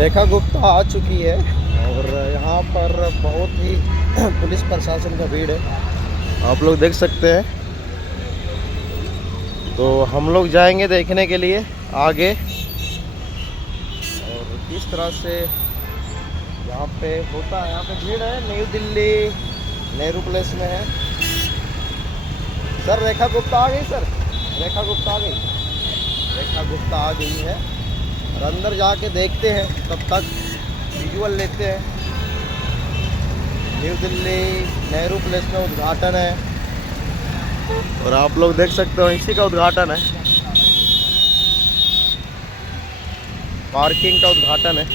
रेखा गुप्ता आ चुकी है और यहाँ पर बहुत ही पुलिस प्रशासन का भीड़ है, आप लोग देख सकते हैं। तो हम लोग जाएंगे देखने के लिए आगे, और किस तरह से यहाँ पे होता है। यहाँ पे भीड़ है, न्यू दिल्ली नेहरू प्लेस में है। सर रेखा गुप्ता आ गई, सर रेखा गुप्ता आ गई, रेखा गुप्ता आ गई है। और अंदर जाके देखते हैं, तब तक विजुअल लेते हैं। न्यू दिल्ली नेहरू प्लेस में उद्घाटन है और आप लोग देख सकते हो इसी का उद्घाटन है, पार्किंग का उद्घाटन है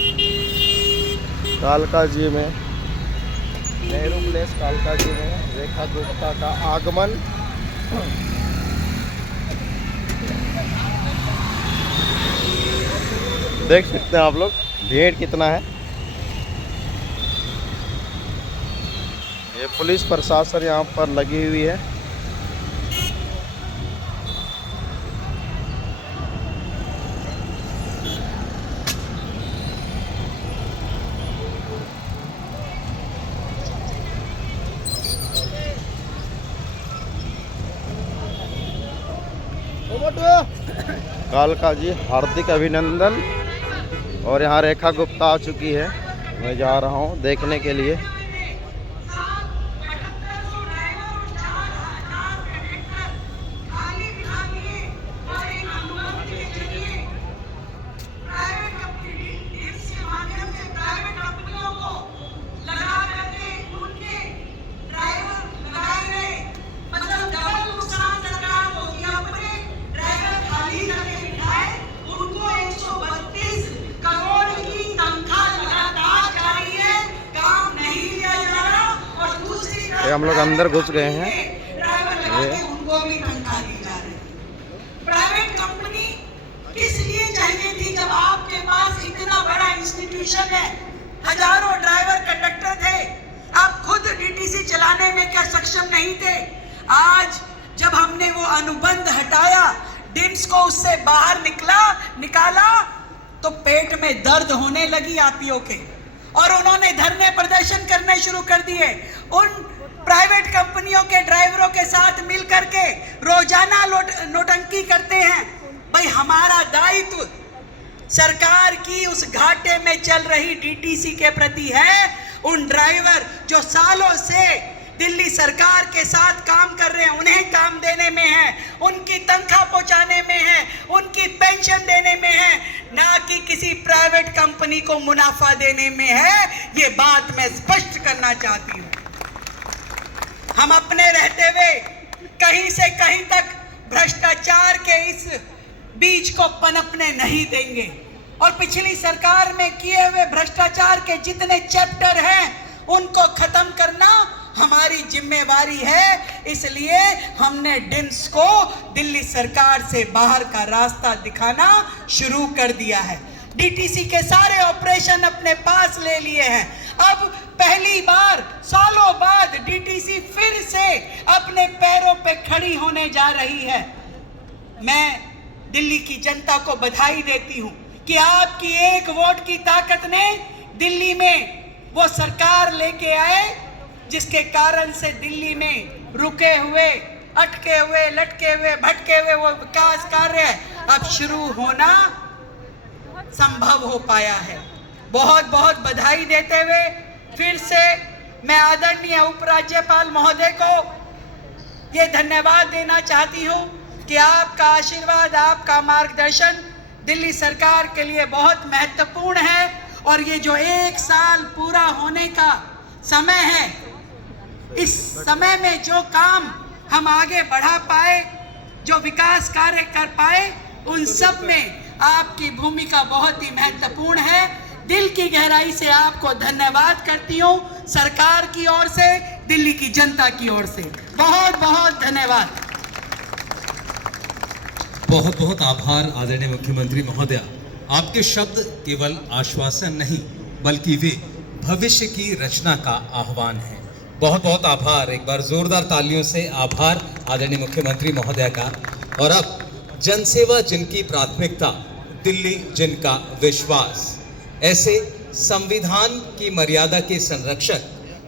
कालका जी में, नेहरू प्लेस कालका जी में रेखा गुप्ता का आगमन। देख सकते हैं आप लोग भीड़ कितना है। ये पुलिस प्रशासन यहाँ पर लगी हुई है। कालका जी हार्दिक अभिनंदन। और यहाँ रेखा गुप्ता आ चुकी है, मैं जा रहा हूँ देखने के लिए। हम लोग अंदर घुस गए हैं। उनको भी तनख्वाह दी जा रही है। प्राइवेट कंपनी किस लिए चाहिए थी जब आपके पास इतना बड़ा इंस्टीट्यूशन है, हजारों ड्राइवर कंडक्टर थे, आप खुद डीटीसी चलाने में क्या सक्षम नहीं थे? आज जब हमने वो अनुबंध हटाया, डिम्स को उससे बाहर निकाला तो पेट में दर्द होने लगी आरपीओ के, और उन्होंने धरने प्रदर्शन करने शुरू कर दिए। उन प्राइवेट कंपनियों के ड्राइवरों के साथ मिलकर के रोजाना नोटंकी करते हैं। भाई हमारा दायित्व सरकार की उस घाटे में चल रही डीटीसी के प्रति है। उन ड्राइवर जो सालों से दिल्ली सरकार के साथ काम कर रहे हैं, उन्हें काम देने में है, उनकी तनख्वाह पहुंचाने में है, उनकी पेंशन देने में है, ना कि किसी प्राइवेट कंपनी को मुनाफा देने में है। ये बात मैं स्पष्ट करना चाहती हूं। हम अपने रहते हुए कहीं से कहीं तक भ्रष्टाचार के इस बीज को पनपने नहीं देंगे, और पिछली सरकार में किए हुए भ्रष्टाचार के जितने चैप्टर हैं उनको खत्म करना हमारी जिम्मेवारी है। इसलिए हमने डिम्स को दिल्ली सरकार से बाहर का रास्ता दिखाना शुरू कर दिया है। डीटीसी के सारे ऑपरेशन अपने पास ले लिए हैं। अब पहली बार सालों बाद डीटीसी फिर से अपने पैरों पे खड़ी होने जा रही है। मैं दिल्ली की जनता को बधाई देती हूं कि आपकी एक वोट की ताकत ने दिल्ली में वो सरकार लेके आए जिसके कारण से दिल्ली में रुके हुए, अटके हुए, लटके हुए, भटके हुए वो विकास कार्य अब शुरू होना संभव हो पाया है। बहुत बहुत बधाई देते हुए फिर से मैं आदरणीय उपराज्यपाल महोदय को ये धन्यवाद देना चाहती हूँ कि आपका आशीर्वाद, आपका मार्गदर्शन दिल्ली सरकार के लिए बहुत महत्वपूर्ण है। और ये जो 1 साल पूरा होने का समय है, इस समय में जो काम हम आगे बढ़ा पाए, जो विकास कार्य कर पाए, उन सब में आपकी भूमिका बहुत ही महत्वपूर्ण है। दिल की गहराई से आपको धन्यवाद करती हूँ, सरकार की ओर से, दिल्ली की जनता की ओर से बहुत बहुत धन्यवाद। बहुत बहुत आभार आदरणीय मुख्यमंत्री महोदया। आपके शब्द केवल आश्वासन नहीं बल्कि वे भविष्य की रचना का आह्वान है। बहुत बहुत आभार, एक बार जोरदार तालियों से आभार आदरणीय मुख्यमंत्री महोदया का। और अब जनसेवा जिनकी प्राथमिकता, दिल्ली जिनका विश्वास, ऐसे संविधान की मर्यादा के संरक्षक,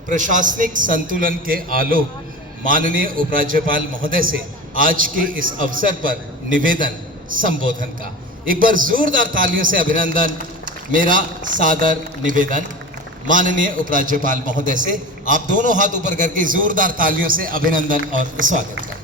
प्रशासनिक संतुलन के आलोक माननीय उपराज्यपाल महोदय से आज के इस अवसर पर निवेदन संबोधन का एक बार जोरदार तालियों से अभिनंदन। मेरा सादर निवेदन माननीय उपराज्यपाल महोदय से, आप दोनों हाथ ऊपर करके जोरदार तालियों से अभिनंदन और स्वागत करें।